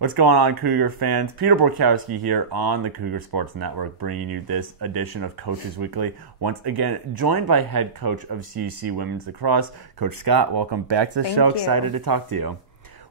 What's going on, Cougar fans? Peter Borkowski here on the Cougar Sports Network, bringing you this edition of Coaches Weekly. Once again, joined by head coach of CUC Women's Lacrosse, Coach Scott. Welcome back to the show. Thank you. Excited to talk to you.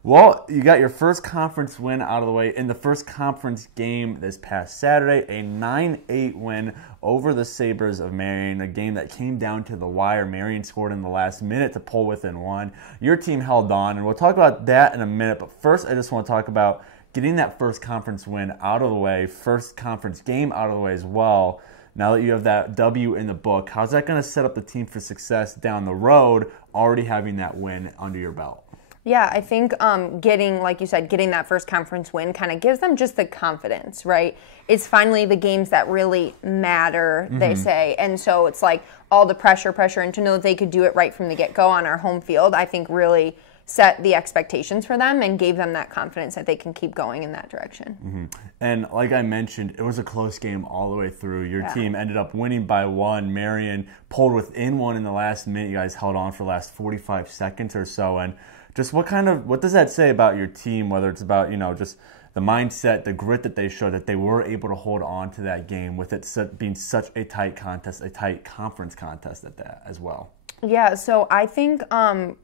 Well, you got your first conference win out of the way in the first conference game this past Saturday, a 9-8 win over the Sabres of Marion, a game that came down to the wire. Marion scored in the last minute to pull within one. Your team held on, and we'll talk about that in a minute, but first I just want to talk about getting that first conference win out of the way, first conference game out of the way as well. Now that you have that W in the book, how's that going to set up the team for success down the road, already having that win under your belt? Yeah, I think getting, like you said, getting that first conference win kind of gives them just the confidence, right? It's finally the games that really matter, they say. And so it's like all the pressure, and to know that they could do it right from the get-go on our home field, I think really set the expectations for them and gave them that confidence that they can keep going in that direction. And like I mentioned, it was a close game all the way through. Your team ended up winning by one. Marion pulled within one in the last minute. You guys held on for the last 45 seconds or so. And just what does that say about your team, whether it's about, just the mindset, the grit that they showed, that they were able to hold on to that game with it being such a tight contest, a tight conference contest at that as well? Yeah, so I think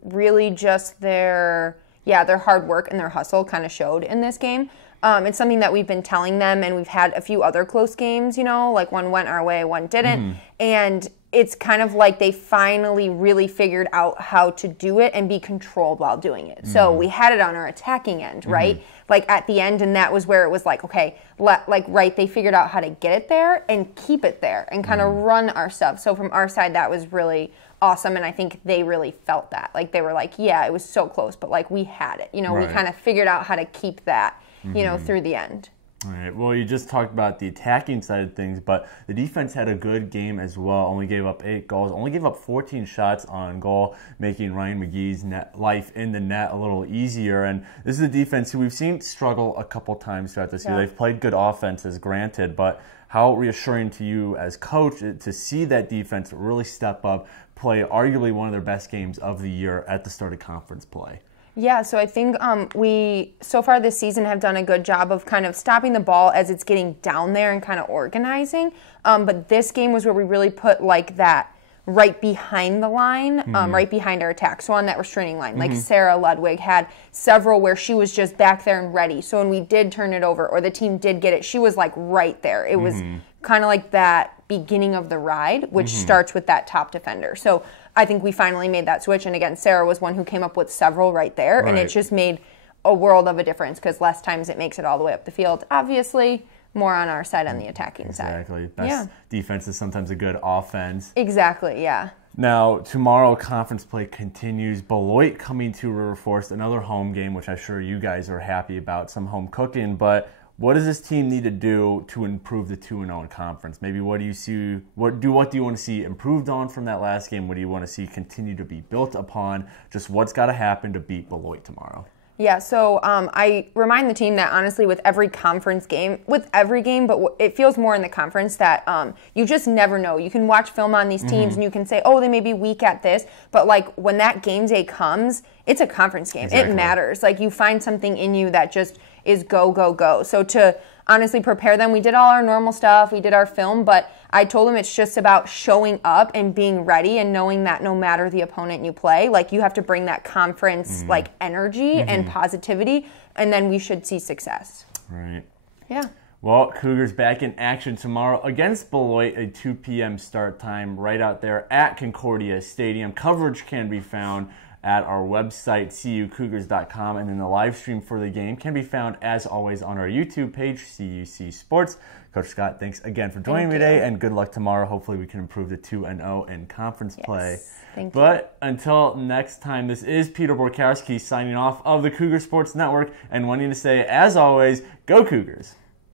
really just their hard work and their hustle kind of showed in this game. It's something that we've been telling them, and we've had a few other close games, like one went our way, one didn't. And it's kind of like they finally really figured out how to do it and be controlled while doing it. So we had it on our attacking end, right? Like at the end, and that was where it was like, okay, they figured out how to get it there and keep it there and kind of run our stuff. So from our side, that was really awesome, and I think they really felt that. Like they were like, yeah, it was so close, but like we had it. We kind of figured out how to keep that, through the end. All right. Well, you just talked about the attacking side of things, but the defense had a good game as well. Only gave up 8 goals, only gave up 14 shots on goal, making Ryan McGee's life in the net a little easier. And this is a defense who we've seen struggle a couple times throughout this year. They've played good offenses, granted, but how reassuring to you as coach to see that defense really step up, play arguably one of their best games of the year at the start of conference play? Yeah, so I think we, so far this season, have done a good job of kind of stopping the ball as it's getting down there and kind of organizing. But this game was where we really put like that right behind the line, right behind our attack, so on that restraining line. Like Sarah Ludwig had several where she was just back there and ready. So when we did turn it over or the team did get it, she was like right there. It was kind of like that beginning of the ride, which starts with that top defender. So I think we finally made that switch. And again, Sarah was one who came up with several right there. And it just made a world of a difference because less times it makes it all the way up the field. Obviously, more on our side on the attacking side. Exactly. Best defense is sometimes a good offense. Exactly, yeah. Now, tomorrow, conference play continues. Beloit coming to River Forest, another home game, which I'm sure you guys are happy about, some home cooking. But what does this team need to do to improve the 2-0 in conference? Maybe what do you want to see improved on from that last game? What do you want to see continue to be built upon? Just what's got to happen to beat Beloit tomorrow? Yeah, so I remind the team that honestly with every conference game, with every game, but it feels more in the conference that you just never know. You can watch film on these teams and you can say, oh, they may be weak at this, but like when that game day comes, it's a conference game. Exactly. It matters. Like you find something in you that just is go, go, go. So to honestly prepare them, we did all our normal stuff, we did our film, but I told them it's just about showing up and being ready and knowing that no matter the opponent you play, like you have to bring that conference like energy and positivity, and then we should see success. Right. Yeah. Well, Cougars back in action tomorrow against Beloit, a 2 p.m. start time right out there at Concordia Stadium. Coverage can be found at our website, cucougars.com, and then the live stream for the game can be found, as always, on our YouTube page, CUC Sports. Coach Scott, thanks again for joining me today, and good luck tomorrow. Hopefully we can improve the 2-0 in conference play. Thank you. But until next time, this is Peter Borkowski signing off of the Cougar Sports Network and wanting to say, as always, go Cougars!